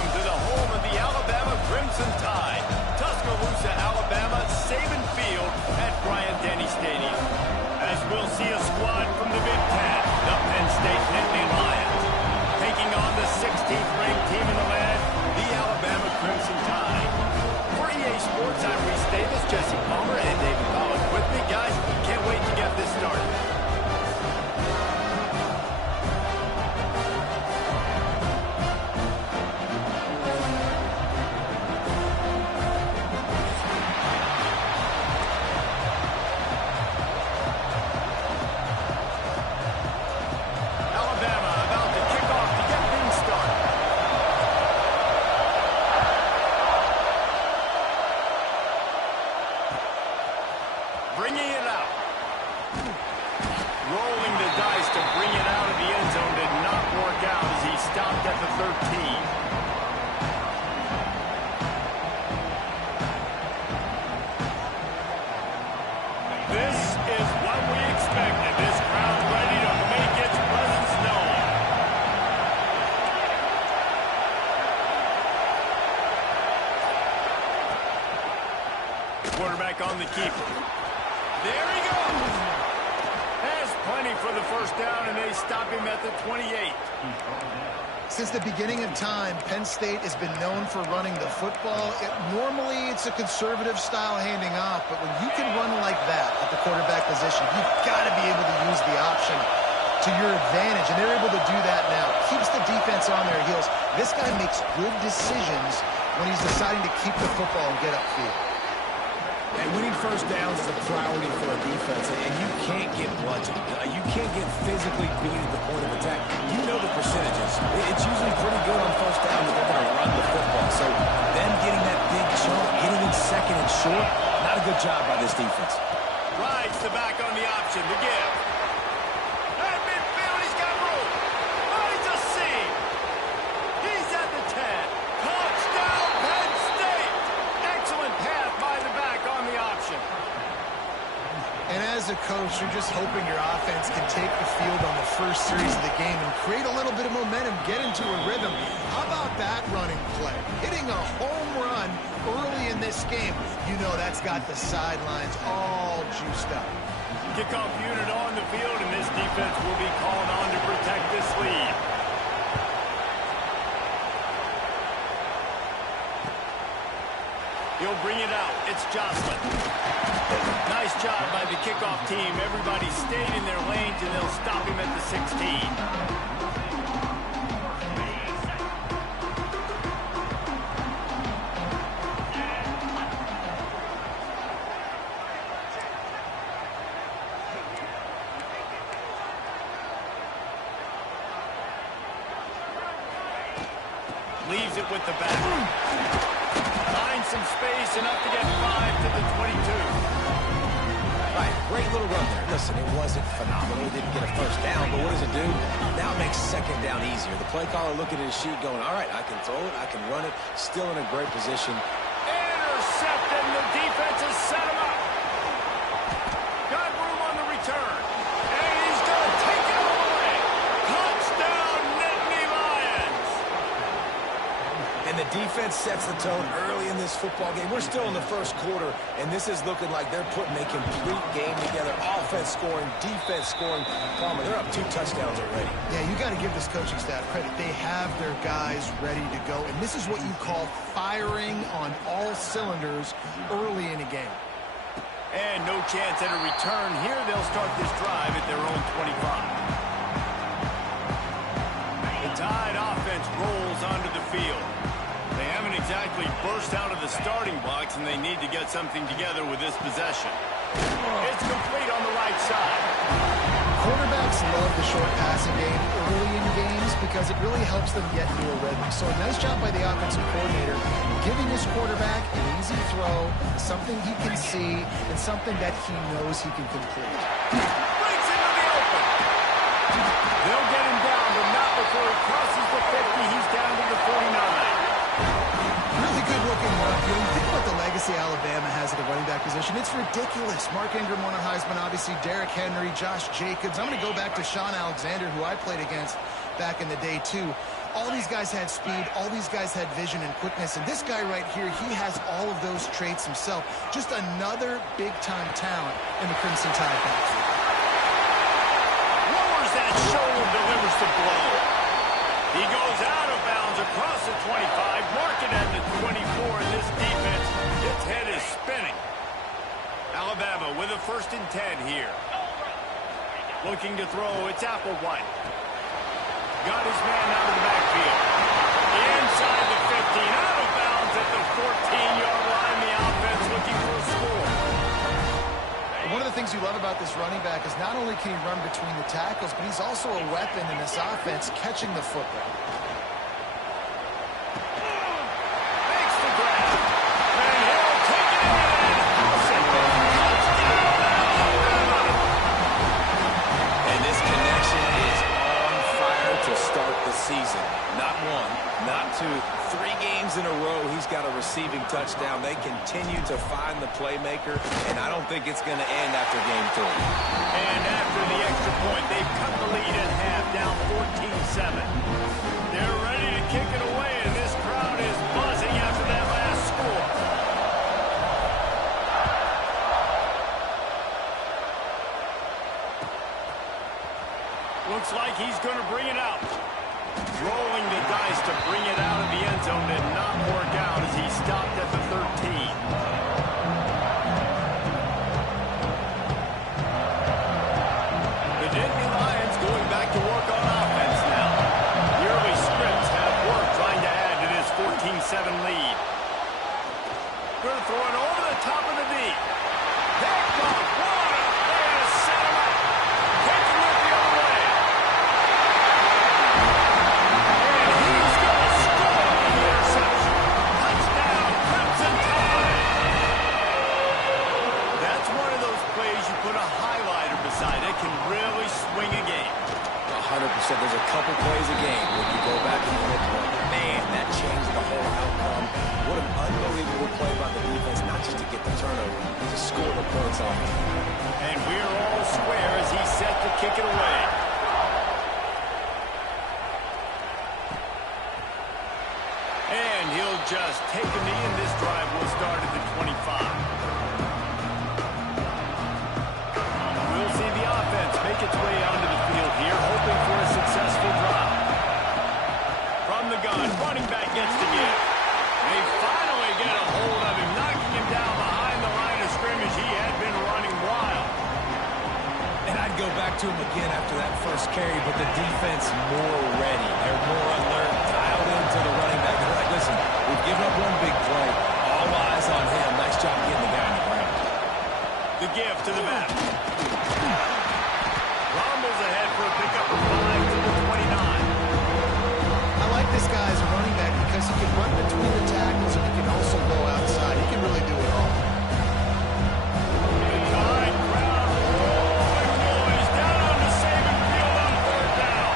Welcome to the home of the Alabama Crimson Tide. Tuscaloosa, Alabama, Saban Field at Bryant-Denny Stadium. As we'll see a squad from the Big Ten, the Penn State Nittany Lions, taking on the 16th ranked team in the land, the Alabama Crimson Tide. For EA Sports, I'm Reese Davis, Jesse Palmer, and David Collins with me. Guys, can't wait to get this started. Bringing it out. Rolling the dice to bring it out of the end zone did not work out as he stopped at the 13. This is what we expected. This crowd's ready to make its presence known. Quarterback on the keeper. There he goes. Has plenty for the first down, and they stop him at the 28. Since the beginning of time, Penn State has been known for running the football. Normally, it's a conservative style handing off, but when you can run like that at the quarterback position, you've got to be able to use the option to your advantage, and they're able to do that now. Keeps the defense on their heels. This guy makes good decisions when he's deciding to keep the football and get upfield. And winning first downs is a priority for a defense, and you can't get bludgeoned. You can't get physically beat at the point of attack. You know the percentages. It's usually pretty good on first down that they're going to run the football. So them getting that big chunk, getting in second and short, not a good job by this defense. Rides the back on the option to give. At midfield, he's got room. Finds a seam. He's at the 10. Touchdown, Penn State. Excellent pass by the back on the option. And as a coach, you're just hoping your offense can take the field on the first series of the game and create a little bit of momentum, get into a rhythm. How about that running play? Hitting a home run early in this game. You know that's got the sidelines all juiced up. Kickoff unit on the field, and this defense will be called on to protect this lead. He'll bring it out. It's Jocelyn. Nice job by the kickoff team. Everybody stayed in their lanes, and they'll stop him at the 16. Leaves it with the back. Finds some space, enough to get 5 to the 22. Right, great little run there. Listen, it wasn't phenomenal. He didn't get a first down, but what does it do? Now it makes second down easier. The play caller looking at his sheet going, all right, I can throw it, I can run it. Still in a great position. Intercepted, and the defense has set him up. Got room on the return. And he's going to take it all the way. Touchdown, Nittany Lions. And the defense sets the tone early in this football game. We're still in the first quarter, and this is looking like they're putting a complete game together. Offense scoring, defense scoring. Palmer, they're up 2 touchdowns already. Yeah, you got to give this coaching staff credit. They have their guys ready to go, and this is what you call firing on all cylinders early in a game. And no chance at a return here. They'll start this drive at their own 25. The Tide offense rolls onto the field. They haven't exactly burst out of the starting blocks, and they need to get something together with this possession. It's complete on the right side. Quarterbacks love the short passing game early in games because it really helps them get into a rhythm. So a nice job by the offensive coordinator giving his quarterback an easy throw, something he can see, and something that he knows he can complete. Breaks into the open. They'll get him down, but not before he crosses the 50. He's down to the 49. Really good looking work. You know, you think about the legacy Alabama has at the running back position. It's ridiculous. Mark Ingram won a Heisman, obviously. Derrick Henry, Josh Jacobs. I'm going to go back to Sean Alexander, who I played against back in the day, too. All these guys had speed. All these guys had vision and quickness. And this guy right here, he has all of those traits himself. Just another big-time talent in the Crimson Tide backfield. Lowers that shoulder, delivers the blow. He goes out of bounds across the 25, marking at the 24, and this defense, its head is spinning. Alabama with a 1st and 10 here. Looking to throw, it's Applewhite. Got his man out of the backfield. Inside the 15, out of bounds at the 14-yard line. The offense looking for a score. One of the things you love about this running back is not only can he run between the tackles, but he's also a weapon in this offense catching the football. Makes the grab. And he'll take it in and house it. Touchdown, Alabama. And this connection is on fire to start the season. Not one, not two, 3 games in a row he's got a receiving touchdown. They continue to find the playmaker, and I don't think it's going to end after game 3. And after the extra point, they've cut the lead in half, down 14-7. They're ready to kick it away, and this crowd is buzzing after that last score. Looks like he's going to bring it out. Rolling the dice to bring it out of the end zone did not work out as he stopped at the 13. The Nittany Lions going back to work on offense now. The early scripts have worked trying to add to this 14-7 lead. Going to throw it over the top of the knee. Picked off. What a play to set him up. Taking it the other way. Put a highlighter beside it, can really swing a game. 100%. There's a couple plays a game when you go back and look at it. Man, that changed the whole outcome. What an unbelievable play by the defense, not just to get the turnover, to score the points on it. And we're all square as he's set to kick it away. And he'll just take a knee, and this drive will start at the 25. Make its way onto the field here, hoping for a successful drive. From the gun, running back gets the give. They finally get a hold of him, knocking him down behind the line of scrimmage. He had been running wild. And I'd go back to him again after that first carry, but the defense more ready. They're more alert, dialed into the running back. They're like, listen, we've given up one big play. All eyes on him. Nice job getting the guy on the ground. The give to the back. Rumbles ahead for a pickup of 5 to the 29. I like this guy as a running back because he can run between the tackles and he can also go outside. He can really do it all. The Tide crowd rolling noise down on the Saban field on 3rd down.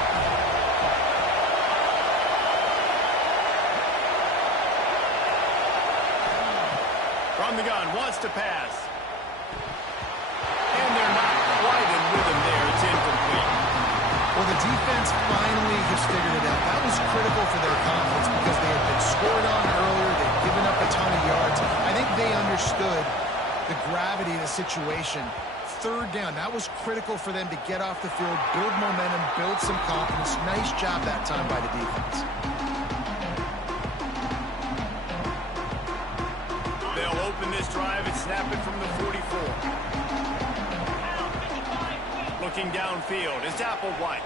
From the gun, wants to pass. And they're not quite in rhythm there. It's incomplete. Well, the defense finally has figured it out. That was critical for their confidence because they had been scored on earlier. They'd given up a ton of yards. I think they understood the gravity of the situation. 3rd down, that was critical for them to get off the field, build momentum, build some confidence. Nice job that time by the defense. They'll open this drive and snap it from the 44. Looking downfield, it's Applewhite.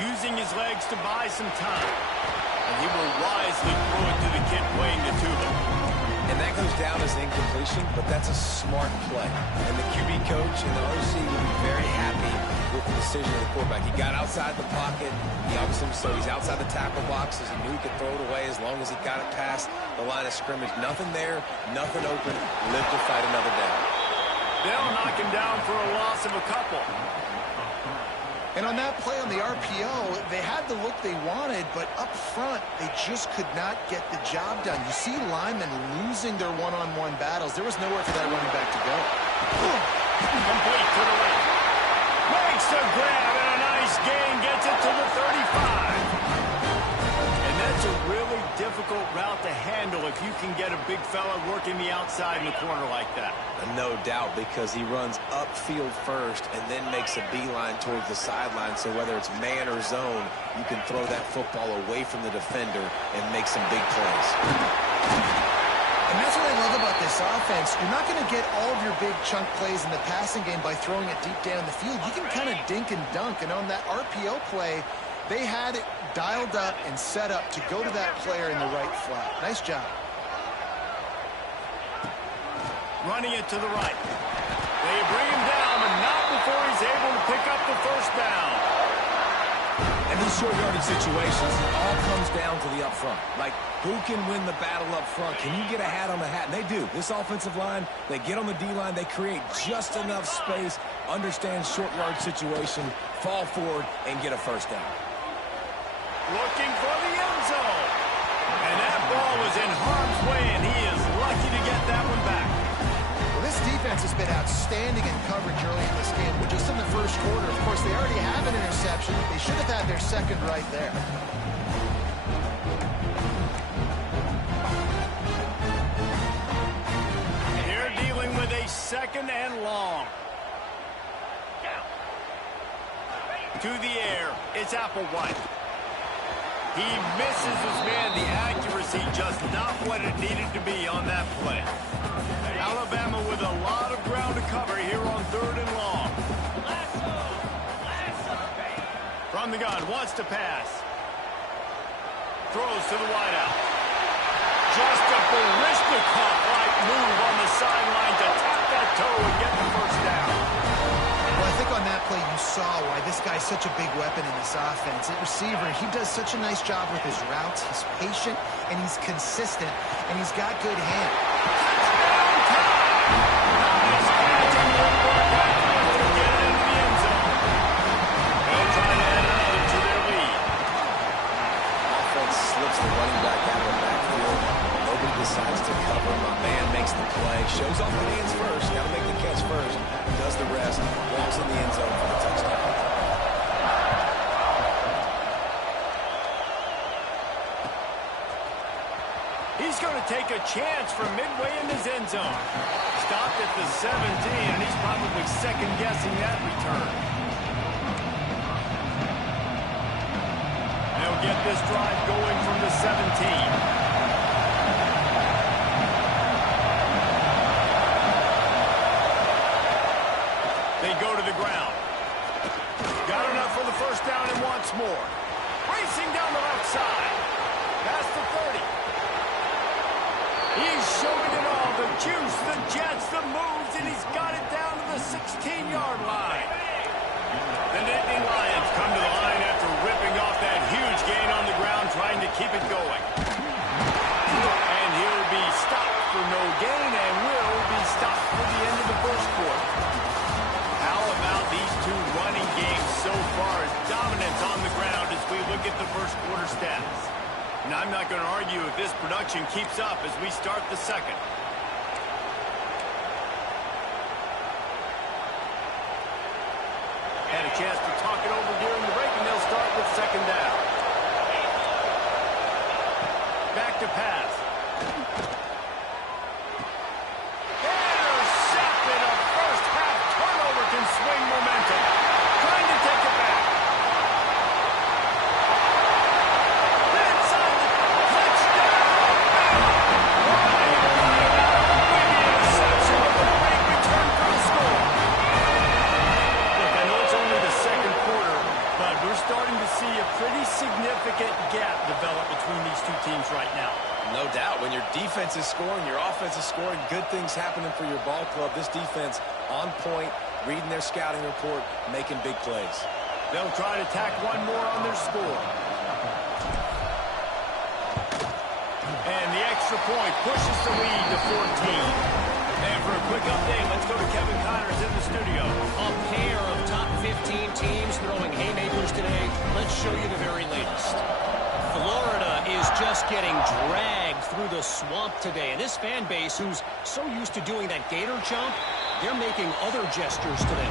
Using his legs to buy some time. And he will wisely throw it to the kid playing the tuba. And that goes down as an incompletion, but that's a smart play. And the QB coach and the OC will be very happy with the decision of the quarterback. He got outside the pocket. He obviously, so he's outside the tackle boxes. He knew he could throw it away as long as he got it past the line of scrimmage. Nothing there, nothing open. Live to fight another down. They'll knock him down for a loss of a couple. And on that play on the RPO, they had the look they wanted, but up front, they just could not get the job done. You see linemen losing their one-on-one battles. There was nowhere for that running back to go. Complete to the left. Makes the grab, and a nice gain gets it to the 35. That's a really difficult route to handle if you can get a big fella working the outside in the corner like that. No doubt, because he runs upfield first and then makes a beeline towards the sideline. So whether it's man or zone, you can throw that football away from the defender and make some big plays. And that's what I love about this offense. You're not going to get all of your big chunk plays in the passing game by throwing it deep down the field. You can kind of dink and dunk. And on that RPO play, they had it dialed up and set up to go to that player in the right flat. Nice job. Running it to the right. They bring him down, but not before he's able to pick up the first down. And these short yardage situations, it all comes down to the up front. Like, who can win the battle up front? Can you get a hat on the hat? And they do. This offensive line, they get on the D-line, they create just enough space, understand short yard situation, fall forward, and get a first down. Looking for the end zone. And that ball was in harm's way, and he is lucky to get that one back. Well, this defense has been outstanding in coverage early in this game. We're just in the first quarter. Of course, they already have an interception. They should have had their second right there. They're dealing with a second and long. To the air, it's Applewhite. He misses his man. The accuracy just not what it needed to be on that play. Alabama with a lot of ground to cover here on third and long. From the gun, wants to pass. Throws to the wideout. Just a Barishnikov-like move on the sideline to tap that toe and get the first down. Well, I think on that play you saw why this guy's such a big weapon in this offense. At receiver, he does such a nice job with his routes. He's patient, and he's consistent, and he's got good hands. Touchdown time! Nice catch and one more back to get it into the end zone. They'll try to add another to their lead. Offense slips the running back out of the backfield. Nobody decides to cover. My man makes the play. Shows off the hands first. Got to make the catch first. Does the rest. Walks in the end zone for the touchdown. He's going to take a chance from midway in his end zone. Stopped at the 17, and he's probably second-guessing that return. They'll get this drive going from the 17. They go to the ground. Got enough for the first down and wants more. Racing down the left side. Past the 30. He's showing it all. The juice, the jets, the moves, and he's got it down to the 16-yard line. The Nittany Lions come to the line after ripping off that huge gain on the ground, trying to keep it going. And he'll be stopped for no gain and will be stopped for the end of the first quarter. How about these two running games so far? Dominance on the ground as we look at the first quarter stats. And I'm not going to argue if this production keeps up as we start the second. Had a chance to talk it over during the break, and they'll start with second down. Back to pass. Intercepted. A first half turnover can swing momentum. Trying to take it back. Inside the touchdown. Interception with a great return for the score. Look, I know it's only the second quarter, but we're starting to see a pretty significant gap develop between these two teams right now. No doubt. When your defense is scoring, your offense is scoring, good things happening for your ball club. This defense on point, reading their scouting report, making big plays. They'll try to tack one more on their score. And the extra point pushes the lead to 14. And for a quick update, let's go to Kevin Connors in the studio. A pair of top 15 teams throwing haymakers today. Let's show you the very latest. Florida is just getting dragged through the swamp today. And this fan base, who's so used to doing that gator jump, they're making other gestures today.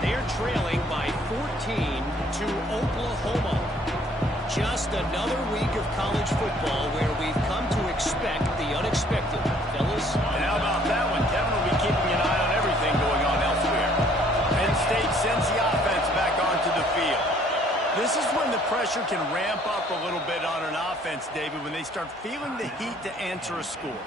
They're trailing by 14 to Oklahoma. Just another week of college football where we've come to expect the unexpected. Fellas? And how about that one? Kevin will be keeping an eye on everything going on elsewhere. Penn State sends the offense back onto the field. This is when the pressure can ramp up a little bit on an offense, David, when they start feeling the heat to answer a score.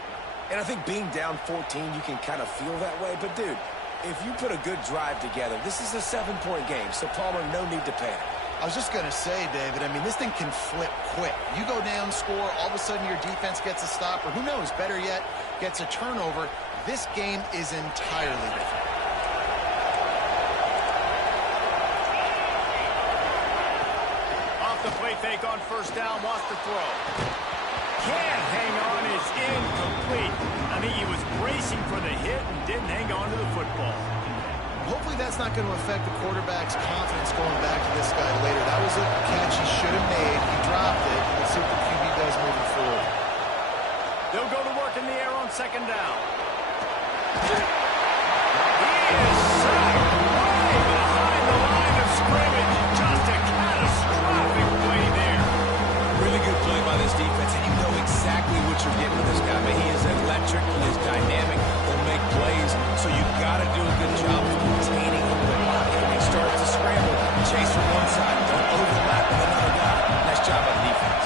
And I think being down 14, you can kind of feel that way. But, dude, if you put a good drive together, this is a 7-point game. So, Palmer, no need to panic. I was just going to say, David, I mean, this thing can flip quick. You go down, score, all of a sudden your defense gets a stop, or who knows, better yet, gets a turnover. This game is entirely different. Off the play fake on first down, wants to throw. Can't hang on, it's incomplete. I think he was bracing for the hit and didn't hang on to the football. Hopefully that's not going to affect the quarterback's confidence going back to this guy later. That was a catch he should have made. He dropped it. Let's see what the QB does moving forward. They'll go to work in the air on second down. He is sacked way behind the line of scrimmage. Just a catastrophic play there. Really good play by this defense, and you know exactly what you're getting with this guy. I mean, he is electric. He is dynamic. He'll make plays, so you've got to do a good job of containing him in the pocket. When he starts to scramble, chase from one side, don't overlap with another guy. Nice job by the defense.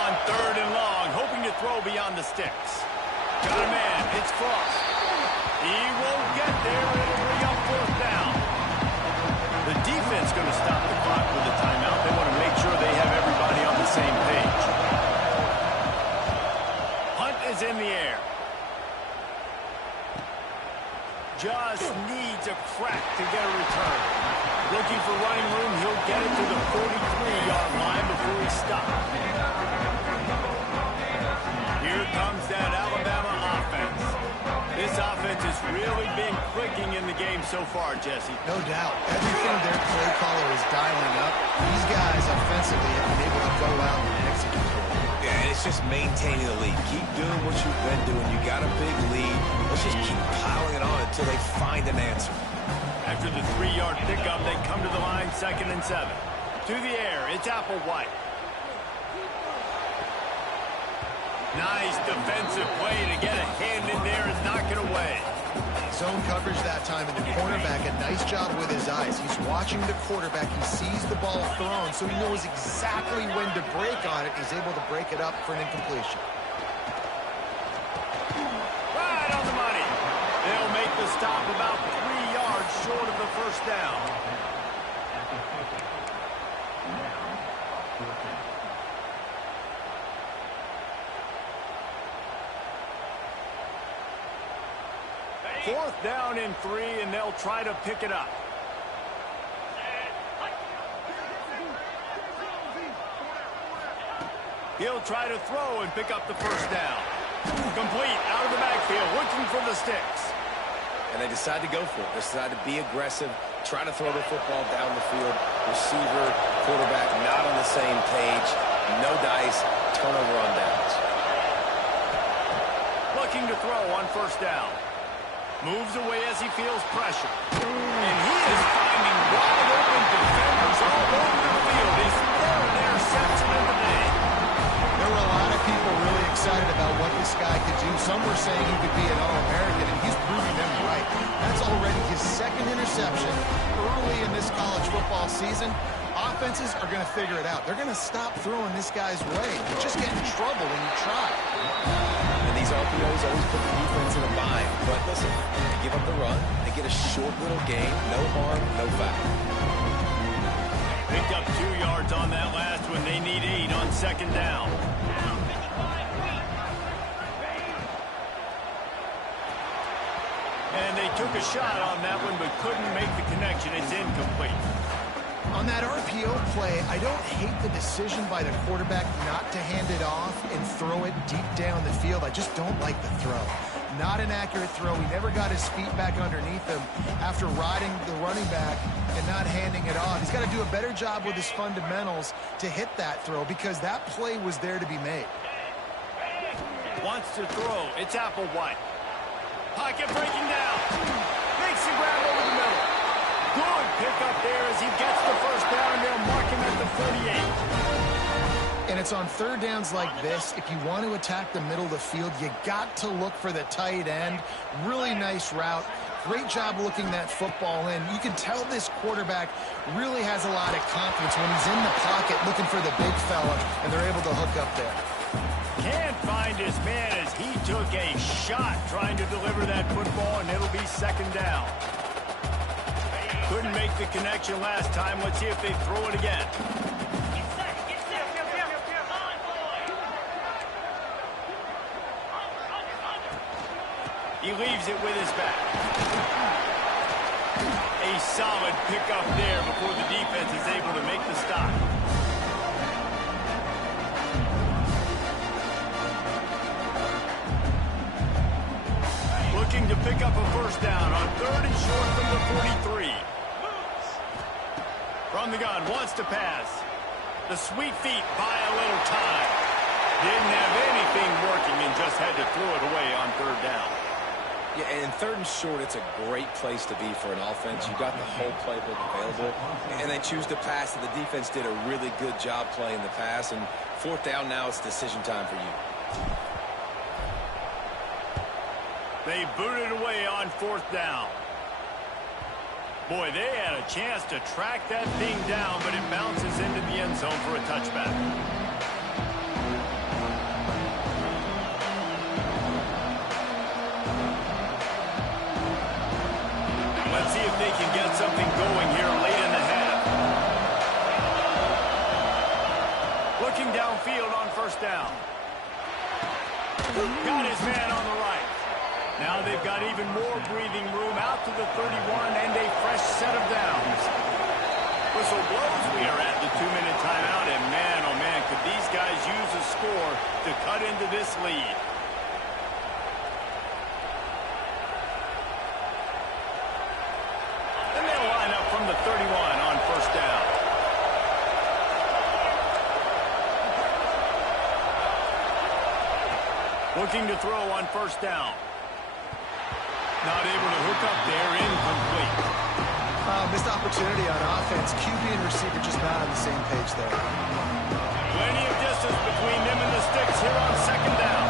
On third and long, hoping to throw beyond the sticks. Got a man, it's Frost. He won't get there, it'll bring up fourth down. The defense going to stop the clock with a timeout. They want to make sure they have everybody on the same page. Hunt is in the air. Just needs a crack to get a return. Looking for running room, he'll get it to the 43-yard line before he stops. Here comes that Alabama offense. This offense has really been clicking in the game so far, Jesse. No doubt. Everything their play caller is dialing up, these guys offensively have been able to go out and execute. Yeah, it's just maintaining the lead. Keep doing what you've been doing. You got a big lead. Let's just keep piling it on until they find an answer. After the 3-yard pickup, they come to the line, 2nd and 7. To the air, it's Applewhite. Nice defensive play to get a hand in there and knock it away. Zone coverage that time, and the cornerback, a nice job with his eyes. He's watching the quarterback. He sees the ball thrown, so he knows exactly when to break on it. He's able to break it up for an incompletion. Right on the money. They'll make the stop about 3 yards short of the first down. Fourth down and 3, and they'll try to pick it up. He'll try to throw and pick up the first down. Complete out of the backfield, looking for the sticks. And they decide to go for it. They decide to be aggressive, try to throw the football down the field. Receiver, quarterback not on the same page. No dice, turnover on downs. Looking to throw on first down. Moves away as he feels pressure. And he is finding wide open defenders all over the field. His third interception of the day. There were a lot of people really excited about what this guy could do. Some were saying he could be an All-American, and he's proving them right. That's already his 2nd interception early in this college football season. Offenses are going to figure it out. They're going to stop throwing this guy's way. You just get in trouble when you try. And these RPOs always put the defense in a bind. But listen, they give up the run. They get a short little gain. No harm, no foul. Picked up 2 yards on that last one. They need 8 on second down. And they took a shot on that one, but couldn't make the connection. It's incomplete. On that RPO play, I don't hate the decision by the quarterback not to hand it off and throw it deep down the field. I just don't like the throw. Not an accurate throw. He never got his feet back underneath him after riding the running back and not handing it off. He's got to do a better job with his fundamentals to hit that throw because that play was there to be made. Wants to throw. It's Applewhite. Pocket breaking down. Makes the grab over the middle. Good pickup there as he gets the first down. They'll mark him at the 38. And it's on third downs like this. If you want to attack the middle of the field, you got to look for the tight end. Really nice route. Great job looking that football in. You can tell this quarterback really has a lot of confidence when he's in the pocket looking for the big fella, and they're able to hook up there. Can't find his man as he took a shot trying to deliver that football, and it'll be second down. Couldn't make the connection last time. Let's see if they throw it again. He leaves it with his back. A solid pickup there before the defense is able to make the stop. Looking to pick up a first down on third and short from the 43. From the gun, wants to pass. The sweet feet buy a little time. Didn't have anything working and just had to throw it away on third down. Yeah, and third and short, it's a great place to be for an offense. You got the whole playbook available, and they choose to pass. And the defense did a really good job playing the pass. And fourth down now, it's decision time for you. They booted away on fourth down. Boy, they had a chance to track that thing down, but it bounces into the end zone for a touchback. Let's see if they can get something going here late in the half. Looking downfield on first down. Got his man on the right. Now they've got even more breathing room out to the 31 and a fresh set of downs. Whistle blows. We are at the 2-minute timeout, and man, oh man, could these guys use a score to cut into this lead. And they'll line up from the 31 on first down. Looking to throw on first down. Not able to hook up there, incomplete. Missed opportunity on offense. QB and receiver just not on the same page there. Plenty of distance between them and the sticks here on second down.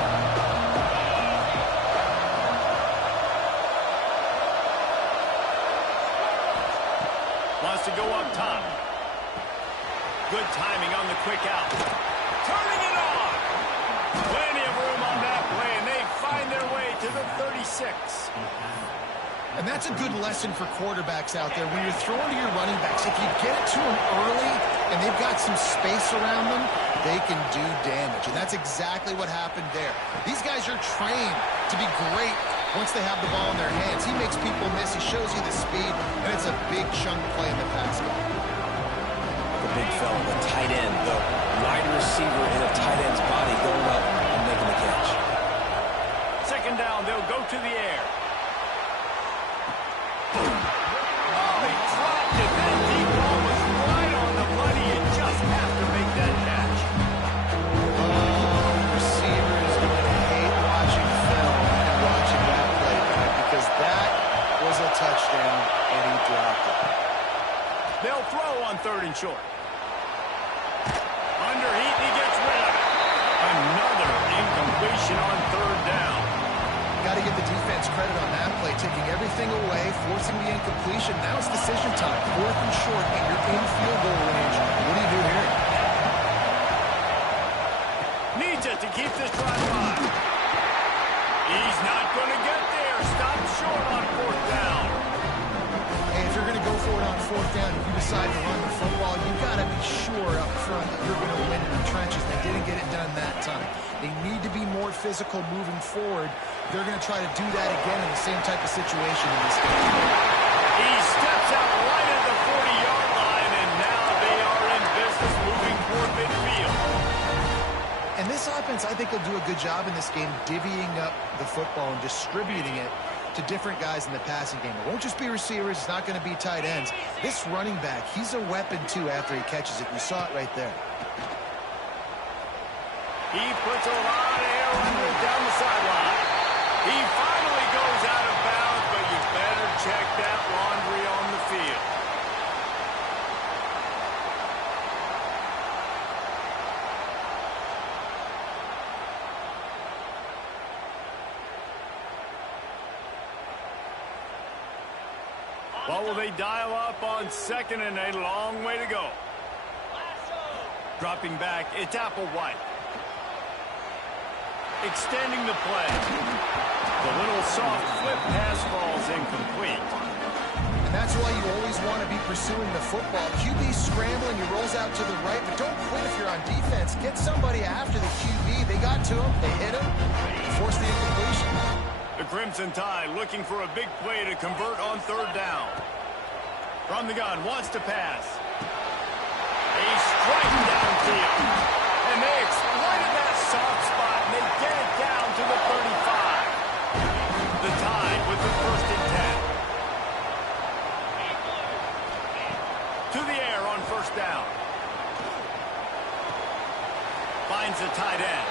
Wants to go up top. Good timing on the quick out. Turning it on. Plenty of room on that play, and they find their way to the 36. And that's a good lesson for quarterbacks out there. When you're throwing to your running backs, if you get it to them early and they've got some space around them, they can do damage. And that's exactly what happened there. These guys are trained to be great once they have the ball in their hands. He makes people miss. He shows you the speed, and it's a big chunk play in the pass game. The big fella, the tight end, the wide receiver in a tight end's body going up and making the catch. Second down, they'll go to the air. Oh, he dropped it. That deep ball was right on the money. You just have to make that catch. Receiver is going to hate watching film and watching that play back because that was a touchdown, and he dropped it. They'll throw on third and short. Underheat, he gets rid of it. Another incompletion on third down. Got to give the defense credit on that play, taking everything away, forcing the incompletion. Now it's decision time. Fourth and short, and you're in field goal range. What do you do here? Needs it to keep this drive alive. He's not going to get there. Stopped short on fourth down. Hey, if you're going to go for it on fourth down, if you decide to run the football, you've got to be sure up front that you're going to win in the trenches. They didn't get it done that time. They need to be more physical moving forward. They're going to try to do that again in the same type of situation in this game. He steps out right at the 40-yard line, and now they are in business moving toward midfield. And this offense, I think, will do a good job in this game divvying up the football and distributing it to different guys in the passing game. It won't just be receivers. It's not going to be tight ends. This running back, he's a weapon, too, after he catches it. You saw it right there. He puts a lot of air Carolina down the sideline. He finally goes out of bounds, but you better check that laundry on the field. What will they dial up on second and a long way to go? Dropping back, it's Applewhite. Extending the play. The little soft flip pass falls incomplete. And that's why you always want to be pursuing the football. QB scrambling, he rolls out to the right, but don't quit if you're on defense. Get somebody after the QB. They got to him, they hit him, force the incompletion. The Crimson Tide looking for a big play to convert on third down. From the gun, wants to pass. A strike downfield. And they exploited that soft spot, and they get it down to the 35. The Tide with the first and 10. To the air on first down. Finds the tight end.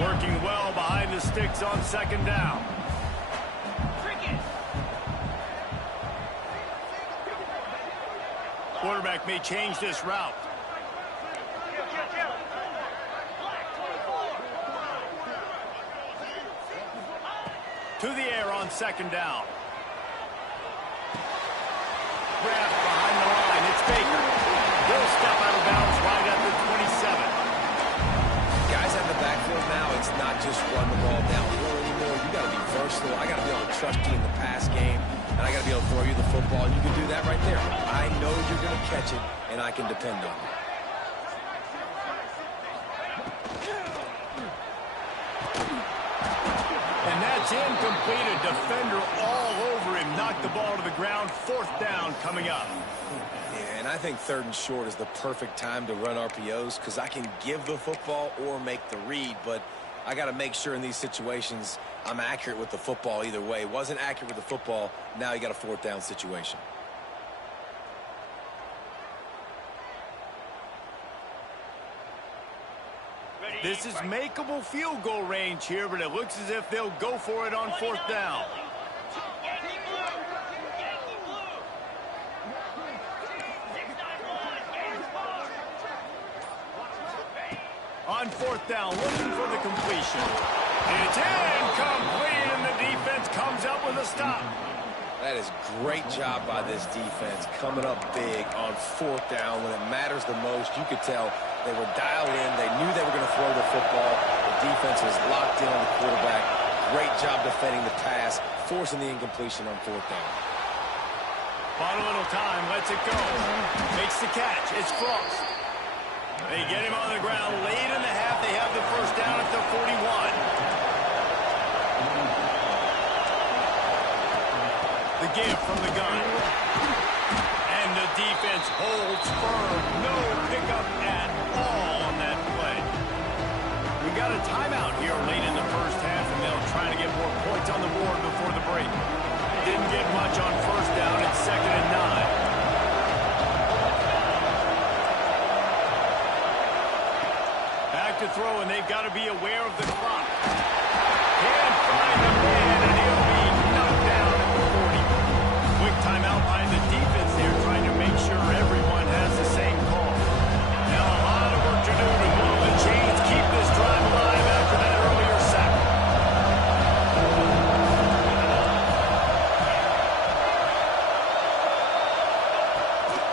Working well behind the sticks on second down. Quarterback may change this route. To the air on second down. Grabbed behind the line. It's Baker. He'll step out of bounds right at the 27. Guys out in the backfield now, it's not just run the ball downhill anymore. You got to be versatile. I got to be able to trust you in the pass game, and I got to be able to throw you the football. You can do that right there. I know you're going to catch it, and I can depend on you. And that's incomplete. A defender all over him. Knocked the ball to the ground. Fourth down coming up. Yeah, and I think third and short is the perfect time to run RPOs because I can give the football or make the read, but I got to make sure in these situations I'm accurate with the football either way. Wasn't accurate with the football, now you got a fourth down situation. This is makeable field goal range here, but it looks as if they'll go for it on fourth down. On fourth down, looking for the completion. It's incomplete, and the defense comes up with a stop. That is great job by this defense, coming up big on fourth down when it matters the most. You could tell they were dialed in. They knew they were going to throw the football. The defense was locked in on the quarterback. Great job defending the pass, forcing the incompletion on fourth down. Bought a little time, lets it go. Makes the catch. It's Frost. They get him on the ground late in the half. They have the first down at the 41. The give from the gun. And the defense holds firm. No pickup at all on that play. We got a timeout here late in the first half, and they'll try to get more points on the board before the break. Didn't get much on first down. It's 2nd and 9. To throw, and they've got to be aware of the clock. Can't find the man, and he'll be knocked down at the 40. Quick timeout by the defense there, trying to make sure everyone has the same call. Now a lot of work to do to move the chains, keep this drive alive after that earlier sack.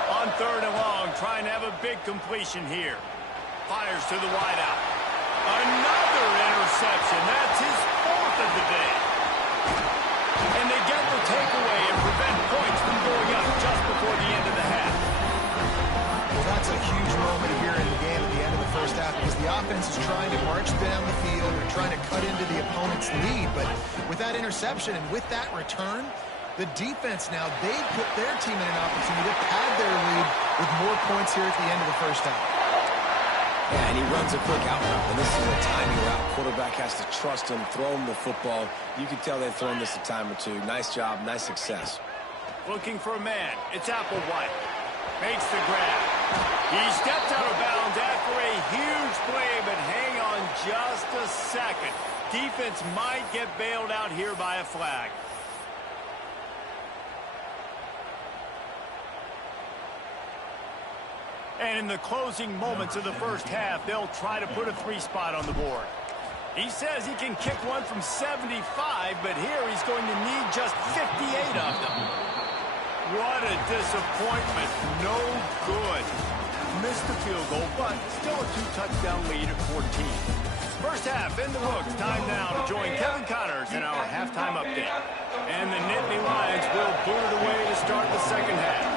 On third and long, trying to have a big completion here. Fires to the wideout. Another interception. That's his fourth of the day. And they get the takeaway and prevent points from going up just before the end of the half. Well, that's a huge moment here in the game at the end of the first half because the offense is trying to march down the field. They're trying to cut into the opponent's lead. But with that interception and with that return, the defense now, they put their team in an opportunity to pad their lead with more points here at the end of the first half. Yeah, and he runs a quick out route, and this is a timing route. Quarterback has to trust him, throw him the football. You can tell they've thrown this a time or two. Nice job, nice success. Looking for a man. It's Applewhite. Makes the grab. He steps out of bounds after a huge play, but hang on just a second. Defense might get bailed out here by a flag. And in the closing moments of the first half, they'll try to put a 3 spot on the board. He says he can kick one from 75, but here he's going to need just 58 of them. What a disappointment. No good. Missed the field goal, but still a 2-touchdown lead at 14. First half in the books. Time now to join Kevin Connors in our halftime update. And the Nittany Lions will boot it away to start the second half.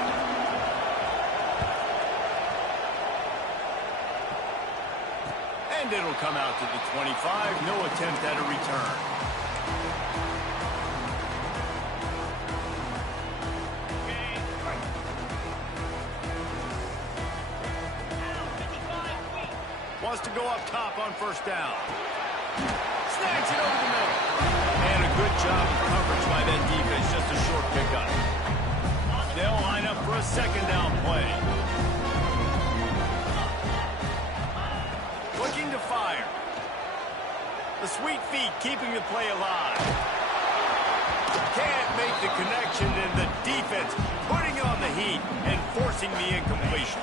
And it'll come out to the 25. No attempt at a return. Wants to go up top on first down. Snags it over the middle. And a good job of coverage by that defense. Just a short pickup. They'll line up for a second down play. Looking to fire. The sweet feet keeping the play alive. Can't make the connection, and the defense putting on the heat and forcing the incompletion.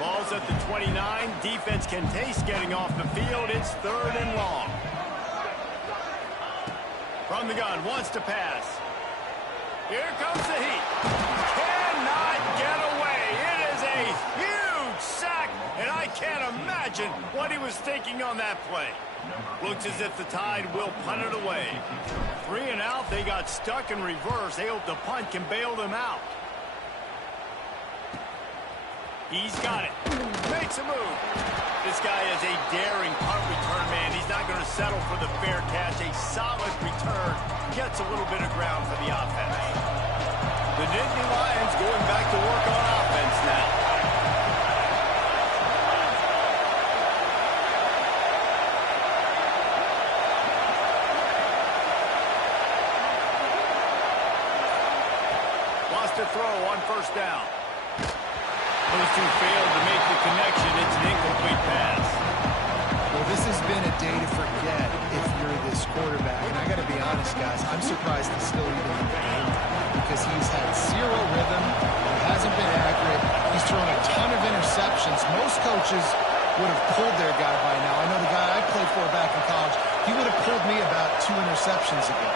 Ball's at the 29. Defense can taste getting off the field. It's 3rd and long. From the gun, wants to pass. Here comes the heat. Cannot get away. It is a huge sack, and I can't imagine what he was thinking on that play. Looks as if the Tide will punt it away. 3 and out. They got stuck in reverse. They hope the punt can bail them out. He's got it. Makes a move. This guy is a daring punt return man. He's not going to settle for the fair catch. A solid return. Gets a little bit of ground for the offense. The Nittany Lions going back to work on offense now. Wants to throw on first down. Those two failed to make the connection. It's an incomplete pass. Well, this has been a day to forget if you're this quarterback. And I got to be honest, guys, I'm surprised he's still even in the game because he's had 0 rhythm. He hasn't been accurate. He's thrown a ton of interceptions. Most coaches would have pulled their guy by now. I know the guy I played for back in college, he would have pulled me about 2 interceptions ago.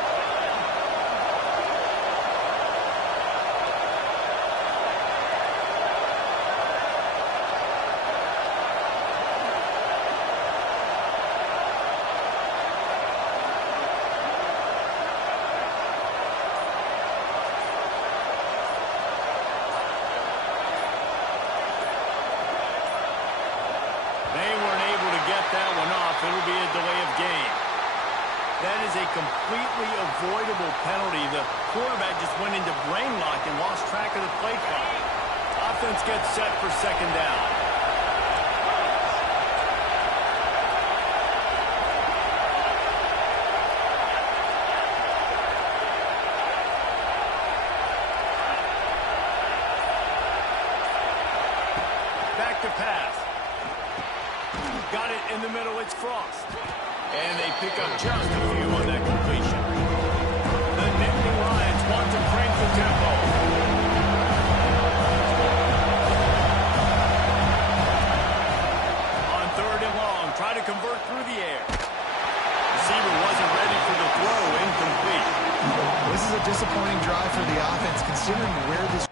That one off. It'll be a delay of game. That is a completely avoidable penalty. The quarterback just went into brain lock and lost track of the play clock. Offense gets set for second down. Back to pass. Got it in the middle, it's Frost. And they pick up just a few on that completion. The Nittany Lions want to crank the tempo. On 3rd and long, try to convert through the air. Receiver wasn't ready for the throw, incomplete. This is a disappointing drive for the offense considering where this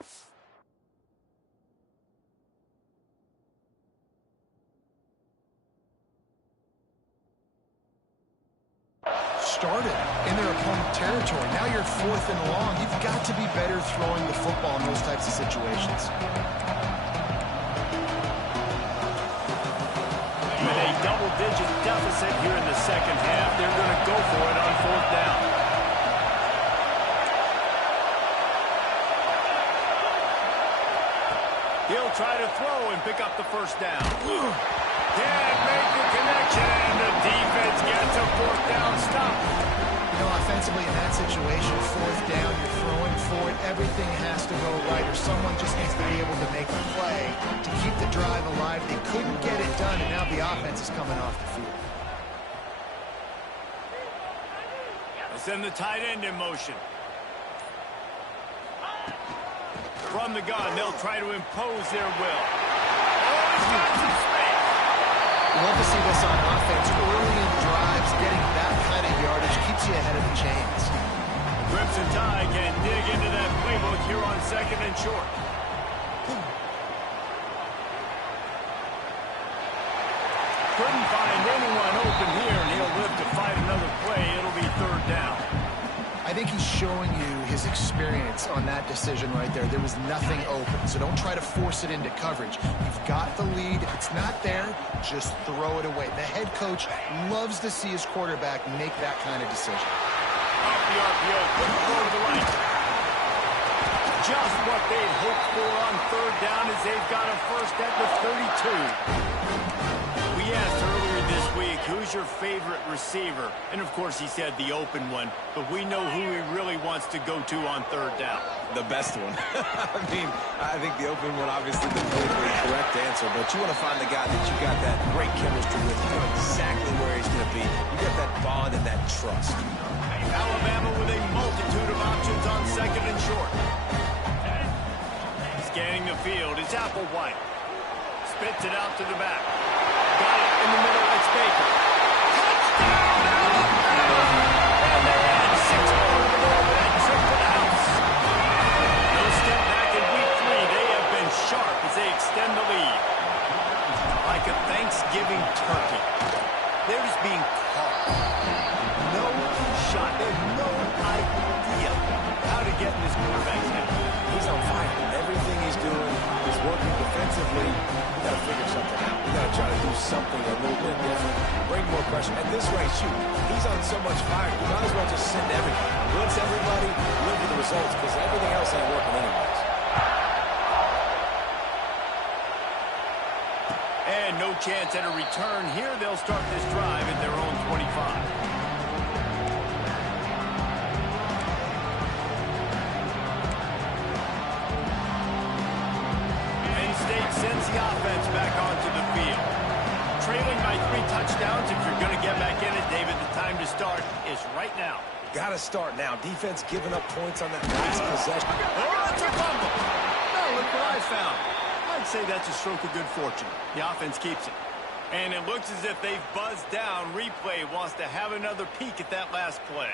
started in their opponent territory. Now you're 4th and long. You've got to be better throwing the football in those types of situations. With a double-digit deficit here in the second half, they're going to go for it on 4th down. He'll try to throw and pick up the first down. Can't make the connection, and the defense gets a 4th down stop. You know, offensively in that situation, fourth down, you're throwing for it. Everything has to go right, or someone just needs to be able to make a play to keep the drive alive. They couldn't get it done, and now the offense is coming off the field. Send the tight end in motion. From the gun, they'll try to impose their will. Oh, he's got some space. You love to see this on offense. Early in drives, getting that kind of yardage keeps you ahead of the chains. Crimson Tide can dig into that playbook here on 2nd and short. Couldn't find anyone open here, and he'll live to fight another play. It'll be 3rd down. I think he's showing you his experience on that decision right there. There was nothing open, so don't try to force it into coverage. You've got the lead. If it's not there, just throw it away. The head coach loves to see his quarterback make that kind of decision. Off the RPO, quick throw to the right. Just what they'd hoped for on 3rd down as they've got a first at the 32. We asked earlier this week, who's your favorite receiver? And, of course, he said the open one. But we know who he really wants to go to on 3rd down. The best one. I think the open one, obviously, the politically correct answer. But you want to find the guy that you got that great chemistry with. You know exactly where he's going to be. You got that bond and that trust. Alabama with a multitude of options on 2nd and short. Scanning the field, it's Applewhite. Spits it out to the back. Got it in the middle, it's Baker. Touchdown, Alabama! And they add 6 more to the ball with that trip to the house. No step back in week 3. They have been sharp as they extend the lead. Like a Thanksgiving turkey. They're just being caught. No shot. They have no idea how to get in this quarterback's head. He's on fire. Everything he's doing is working defensively. We got to figure something out. We got to try to do something a little bit different. Bring more pressure. At this rate, shoot, he's on so much fire. You might as well just send everything. Blitz everybody, live with the results, because everything else ain't working anyways. And no chance at a return here. They'll start this drive at their own 25. Sends the offense back onto the field. Trailing by 3 touchdowns. If you're going to get back in it, David, the time to start is right now. Got to start now. Defense giving up points on that last possession. Oh, it's a fumble. No, look what I found. I'd say that's a stroke of good fortune. The offense keeps it. And it looks as if they've buzzed down. Replay wants to have another peek at that last play.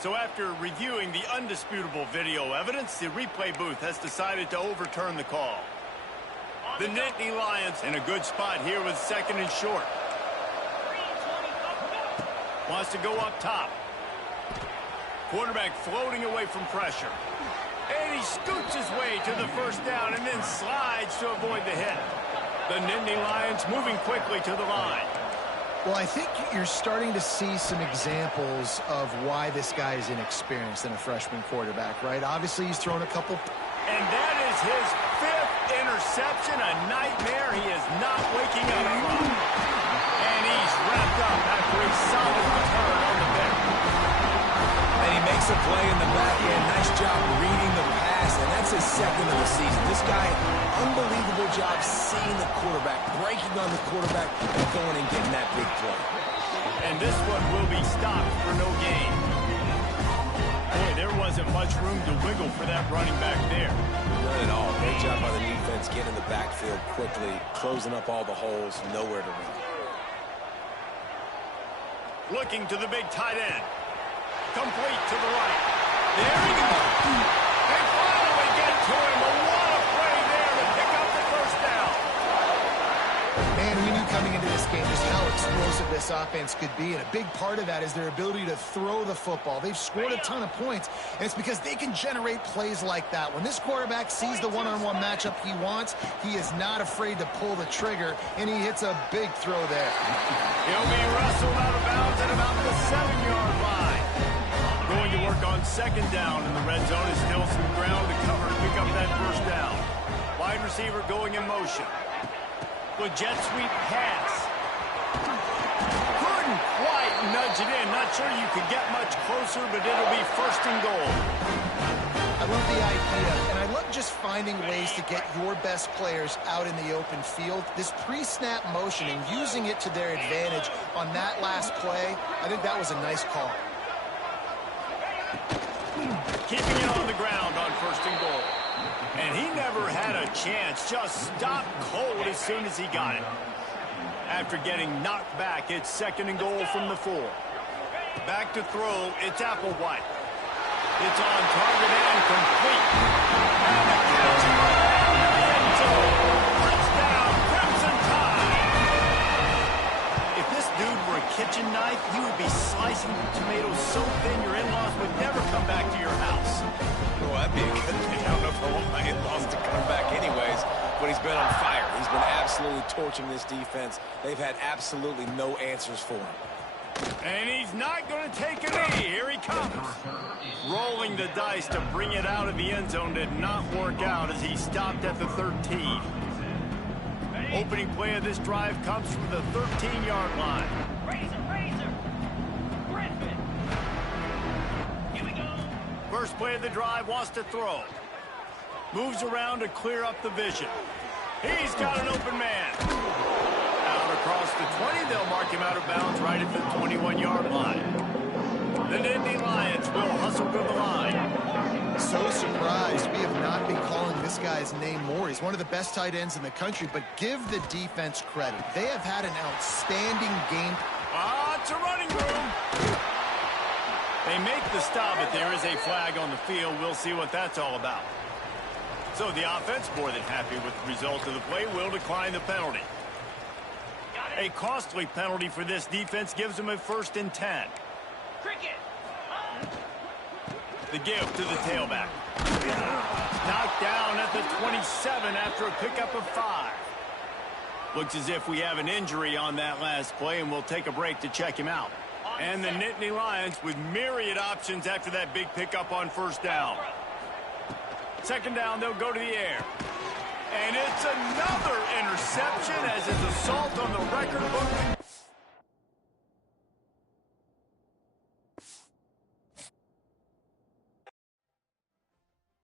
So after reviewing the undisputable video evidence, the replay booth has decided to overturn the call. The Nittany Lions in a good spot here with 2nd and short. Wants to go up top. Quarterback floating away from pressure. And he scoots his way to the first down and then slides to avoid the hit. The Nittany Lions moving quickly to the line. Well, I think you're starting to see some examples of why this guy is inexperienced in a freshman quarterback, right? Obviously, he's thrown a couple. And that is his 5th interception, a nightmare he is not waking up from. And he's wrapped up after a solid return on the pick. And he makes a play in the back end. Nice job reading the pass, and that's his 2nd of the season. This guy, unbelievable job seeing the quarterback, breaking on the quarterback, and going and getting that big play. And this one will be stopped for no gain. Boy, there wasn't much room to wiggle for that running back there. None at all. Great job by the defense getting in the backfield quickly, closing up all the holes, nowhere to run. Looking to the big tight end. Complete to the right. There he goes. They finally get to him. A lot of play there to pick up the first down. Man, we knew coming into this game just how explosive this offense could be, and a big part of that is their ability to throw the football. They've scored a ton of points, and it's because they can generate plays like that. When this quarterback sees the one-on-one matchup he wants, he is not afraid to pull the trigger, and he hits a big throw there. He'll be wrestled out of bounds at about the 7-yard line. Going to work on 2nd down in the red zone. Is still some ground to cover to pick up that first down. Wide receiver going in motion. The jet sweep pass. Didn't quite nudge it in. Not sure you could get much closer, but it'll be first and goal. I love the idea, and I love just finding ways to get your best players out in the open field. This pre-snap motion and using it to their advantage on that last play, I think that was a nice call. Keeping it on the ground on first and goal. And he never had a chance. Just stopped cold as soon as he got it. After getting knocked back, it's second and goal from the 4. Back to throw, it's Applewhite. It's on target and complete. And the catch right out of the end zone. Touchdown, Crimson Tide. If this dude were a kitchen knife, he would be slicing tomatoes so thin your in-laws would never come back to your house. Well, that'd be a good thing. I don't know if I want my in-laws to come back anyways, but he's been on fire. He's been absolutely torching this defense. They've had absolutely no answers for him. And he's not going to take a knee. Here he comes. Rolling the dice to bring it out of the end zone did not work out as he stopped at the 13. Opening play of this drive comes from the 13-yard line. First play of the drive, wants to throw. Moves around to clear up the vision. He's got an open man. Out across the 20, they'll mark him out of bounds right at the 21-yard line. The Nittany Lions will hustle to the line. So surprised we have not been calling this guy's name more. He's one of the best tight ends in the country, but give the defense credit. They have had an outstanding game. It's a running room. They make the stop, but there is a flag on the field. We'll see what that's all about. So the offense, more than happy with the result of the play, will decline the penalty. A costly penalty for this defense gives them a 1st and 10. The give to the tailback. Knocked down at the 27 after a pickup of 5. Looks as if we have an injury on that last play, and we'll take a break to check him out. And the Nittany Lions with myriad options after that big pickup on first down. Second down, they'll go to the air. And it's another interception as his assault on the record book